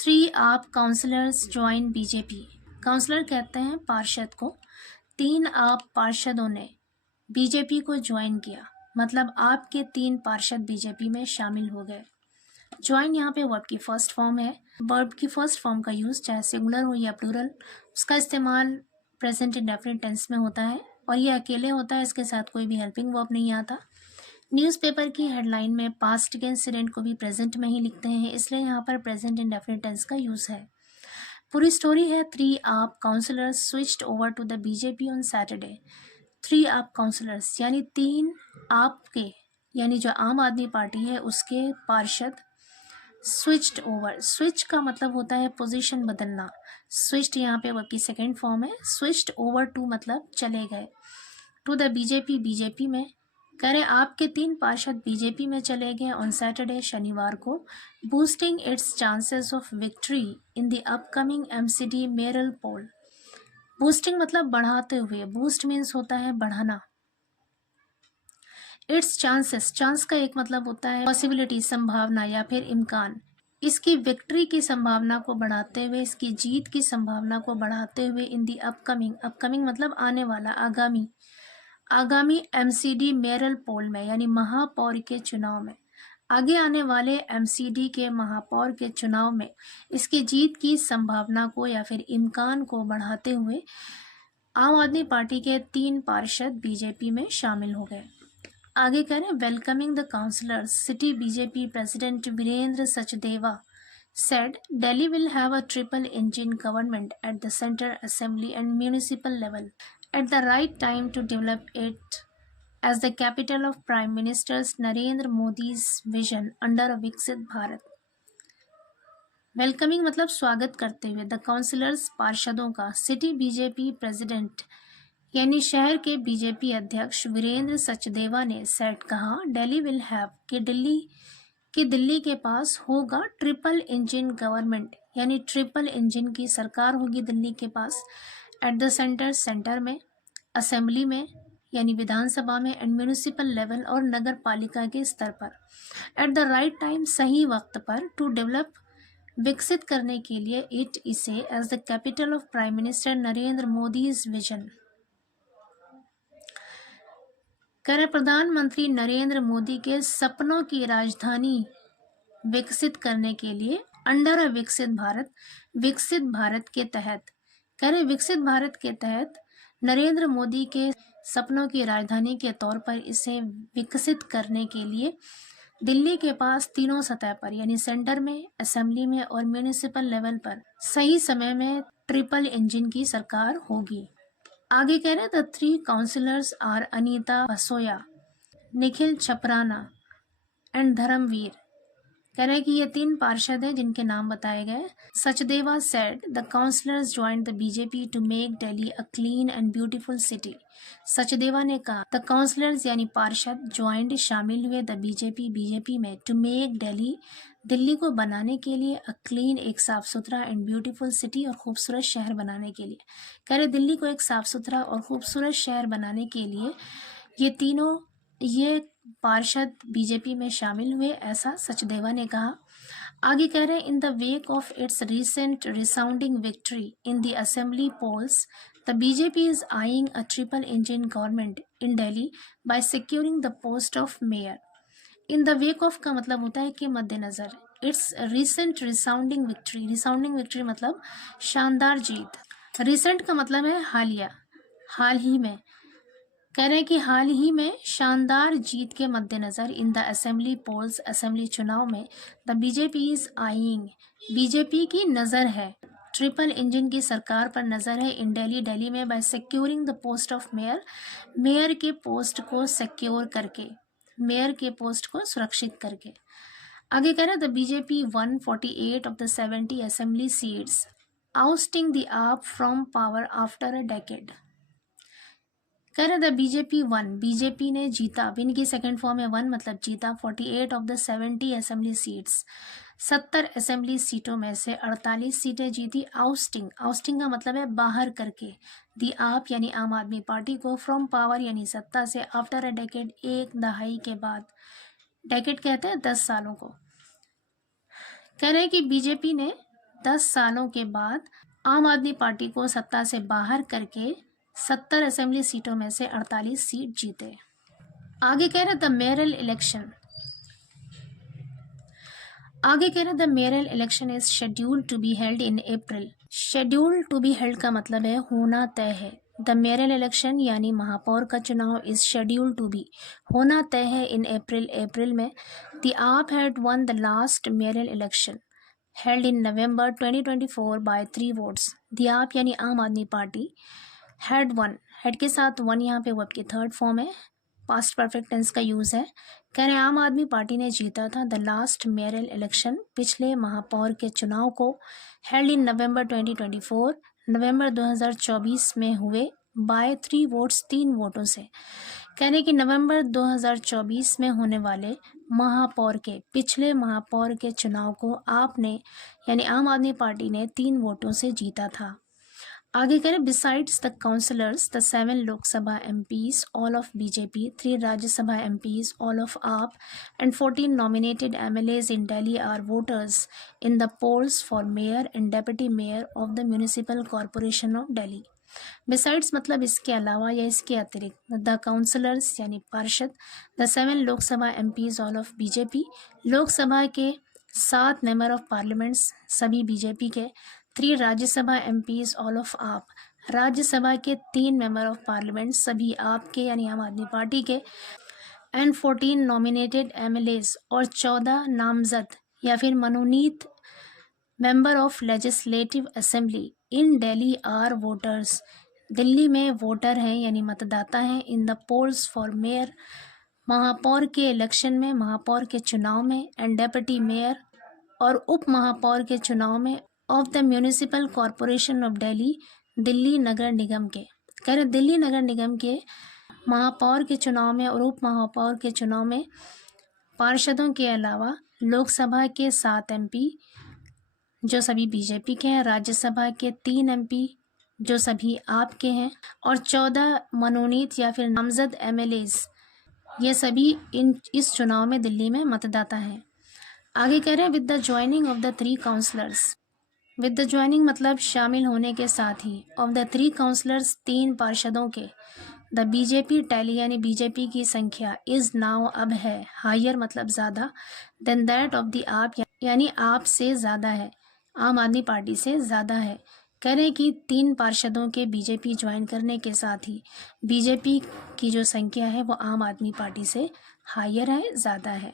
3 AAP counsellors join BJP. Counsellor कहते हैं पार्षद को। 3 आप पार्षदों ने बीजेपी को ज्वाइन किया, मतलब आपके 3 पार्षद बीजेपी में शामिल हो गए। ज्वाइन यहाँ पे वर्ब की फर्स्ट फॉर्म है। वर्ब की फर्स्ट फॉर्म का यूज चाहे सिंगुलर हो या प्लूरल, उसका इस्तेमाल प्रेजेंट इंडेफिनिट टेंस में होता है और ये अकेले होता है, इसके साथ कोई भी हेल्पिंग वर्ब नहीं आता। न्यूज़पेपर की हेडलाइन में पास्ट के इंसिडेंट को भी प्रेजेंट में ही लिखते हैं, इसलिए यहाँ पर प्रेजेंट इंडेफिनिट टेंस का यूज है। पूरी स्टोरी है 3 AAP councillors switched over to the BJP on Saturday. 3 AAP counsellors यानी 3 आपके यानी जो आम आदमी पार्टी है उसके पार्षद स्विच्ड ओवर। स्विच का मतलब होता है पोजीशन बदलना। स्विच्ड यहाँ पे वर्ब की सेकेंड फॉर्म है। स्विच्ड ओवर टू मतलब चले गए। टू द बीजेपी, बीजेपी में। कह रहे आपके 3 पार्षद बीजेपी में चले गए ऑन सैटरडे, शनिवार को, boosting its chances of victory in the upcoming MCD mayoral poll. Boosting मतलब बढ़ाते हुए। बूस्ट मीन्स होता है बढ़ाना। इट्स चांसेस, चांस का एक मतलब होता है पॉसिबिलिटी, संभावना या फिर इम्कान। इसकी विक्ट्री की संभावना को बढ़ाते हुए, इसकी जीत की संभावना को बढ़ाते हुए इन दी अपकमिंग, अपकमिंग मतलब आने वाला, आगामी, आगामी एमसीडी मेयरल पोल में यानी महापौर के चुनाव में, आगे आने वाले एमसीडी के महापौर के चुनाव में इसकी जीत की संभावना को या फिर इम्कान को बढ़ाते हुए आम आदमी पार्टी के 3 पार्षद बीजेपी में शामिल हो गए। आगे कह रहे हैं welcoming the councillors, city BJP president Virendra Sachdeva said Delhi will have a triple engine government at the center, assembly and municipal level at the right time to develop it as the capital of Prime Minister Narendra Modi's vision under a Viksit Bharat। Welcoming मतलब स्वागत करते हुए, the counsellors पार्षदों का, city BJP president यानी शहर के BJP अध्यक्ष वीरेंद्र सचदेवा ने सेट कहा, दिल्ली विल हैव कि दिल्ली के पास होगा ट्रिपल इंजन गवर्नमेंट यानी ट्रिपल इंजन की सरकार होगी दिल्ली के पास, एट द सेंटर, सेंटर में, असेंबली में यानी विधानसभा में, एंड म्यूनिसिपल लेवल और नगर पालिका के स्तर पर, एट द राइट टाइम सही वक्त पर, टू डेवलप विकसित करने के लिए, it is as the capital of prime minister Narendra Modi vision. कर प्रधानमंत्री नरेंद्र मोदी के सपनों की राजधानी विकसित करने के लिए, अंडर अ विकसित भारत, विकसित भारत के तहत, करे विकसित भारत के तहत नरेंद्र मोदी के सपनों की राजधानी के तौर पर इसे विकसित करने के लिए दिल्ली के पास तीनों सतह पर यानी सेंटर में, असेंबली में और म्यूनिसिपल लेवल पर सही समय में ट्रिपल इंजन की सरकार होगी। आगे कह रहे the 3 councillors are Anita Basoya, Nikhil Chhaprana and Dharamvir. कह रहे कि ये 3 पार्षद हैं जिनके नाम बताए गए। Sachdeva said the councillors joined the BJP to make Delhi a clean and beautiful city. Sachdeva ने कहा द काउंसलर्स यानी पार्षद ज्वाइंड शामिल हुए द बीजेपी में, टू मेक दिल्ली दिल्ली को बनाने के लिए, अ क्लीन एक साफ सुथरा, एंड ब्यूटीफुल सिटी और खूबसूरत शहर बनाने के लिए। कह रहे दिल्ली को एक साफ सुथरा और खूबसूरत शहर बनाने के लिए ये तीनों पार्षद बीजेपी में शामिल हुए, ऐसा सचदेवा ने कहा। आगे कह रहे हैं in the wake of its recent resounding victory in the assembly polls, the BJP is eyeing a triple engine government in Delhi by securing the post of mayor. In the wake of का मतलब होता है कि मद्देनजर, its recent resounding victory, resounding victory मतलब शानदार जीत, recent का मतलब है हालिया, हाल ही में। कह रहे हैं कि हाल ही में शानदार जीत के मद्देनजर in the assembly polls, assembly चुनाव में, the BJP is eyeing, BJP की नज़र है, ट्रिपल इंजन की सरकार पर नज़र है, इन दिल्ली, दिल्ली में, by securing the post of mayor, mayor के पोस्ट को सिक्योर करके, मेयर के पोस्ट को सुरक्षित करके। आगे कह रहे हैं the BJP won 48 of the 70 assembly seats, ousting the AAP from power after a decade. कह रहे द बीजेपी वन, बीजेपी ने जीता, विन की सेकंड फॉर्म है वन मतलब जीता, 48 of the 70 assembly seats, 70 assembly सीटों में से 48 सीटें जीती। आउस्टिंग, आउस्टिंग का मतलब है बाहर करके, दी आप यानी आम आदमी पार्टी को, फ्रॉम पावर यानी सत्ता से, आफ्टर अ डेकेड एक दहाई के बाद, डेकेड कहते हैं 10 सालों को। कह रहे हैं कि बीजेपी ने 10 सालों के बाद आम आदमी पार्टी को सत्ता से बाहर करके 70 असेंबली सीटों में से 48 सीट जीते। आगे कह रहे the mayoral election, the mayoral election is scheduled to be held in April. Scheduled to be held का मतलब है होना तय है। द मेयरल इलेक्शन यानी महापौर का चुनाव इज शेड्यूल्ड टू बी, होना तय है इन अप्रैल में। The AAP had won the last mayoral election held in November 2024 by 3 votes. The AAP यानी आम आदमी पार्टी, हैड वन, हेड के साथ वन यहाँ पे वर्ब की थर्ड फॉर्म है, पास्ट परफेक्ट टेंस का यूज है। कह रहे आम आदमी पार्टी ने जीता था द लास्ट मेयरल इलेक्शन, पिछले महापौर के चुनाव को, हेल्ड इन नवंबर 2024, नवंबर 2024 में हुए, बाय 3 वोट्स, 3 वोटों से। कहने कि नवंबर 2024 में होने वाले महापौर के, पिछले महापौर के चुनाव को आपने यानी आम आदमी पार्टी ने 3 वोटों से जीता था। आगे करें besides the councillors the 7 Lok Sabha MPs all of BJP, 3 Rajya Sabha MPs all of AAP and 14 nominated MLAs in Delhi are voters in the polls for mayor and deputy mayor of the municipal corporation of Delhi. Besides मतलब इसके अलावा या इसके अतिरिक्त, the councillors यानी पार्षद, the 7 Lok Sabha MPs all of BJP, Lok Sabha के 7 member of parliaments सभी बीजेपी के, 3 राज्यसभा MPs ऑल ऑफ आप, राज्यसभा के 3 मेंबर ऑफ पार्लियामेंट सभी आपके यानी आम आदमी पार्टी के, एंड 14 नॉमिनेटेड MLAs और 14 नामजद या फिर मनोनीत member of legislative assembly in Delhi are voters, Delhi में वोटर हैं यानी मतदाता हैं, in the polls for mayor, महापौर के इलेक्शन में, महापौर के चुनाव में, एंड डेप्यूटी मेयर और उप महापौर के चुनाव में, of the municipal corporation of Delhi, Delhi नगर निगम के। कह रहे दिल्ली नगर निगम के महापौर के चुनाव में और उप महापौर के चुनाव में पार्षदों के अलावा लोकसभा के 7 MP जो सभी बीजेपी के हैं, राज्यसभा के 3 MP जो सभी आपके हैं, और 14 मनोनीत या फिर नामजद MLAs, ये सभी इस चुनाव में दिल्ली में मतदाता हैं। आगे कह रहे हैं with the joining of the 3 councillors, with the joining मतलब शामिल होने के साथ ही, ऑफ द 3 काउंसलर्स 3 पार्षदों के, द बीजेपी टैली यानी बीजेपी की संख्या इज नाउ अब है, हायर मतलब ज़्यादा, then that of the AAP यानी आप से ज़्यादा है, आम आदमी पार्टी से ज़्यादा है। कह रहे हैं कि 3 पार्षदों के बीजेपी ज्वाइन करने के साथ ही बीजेपी की जो संख्या है वो आम आदमी पार्टी से हायर है, ज़्यादा है।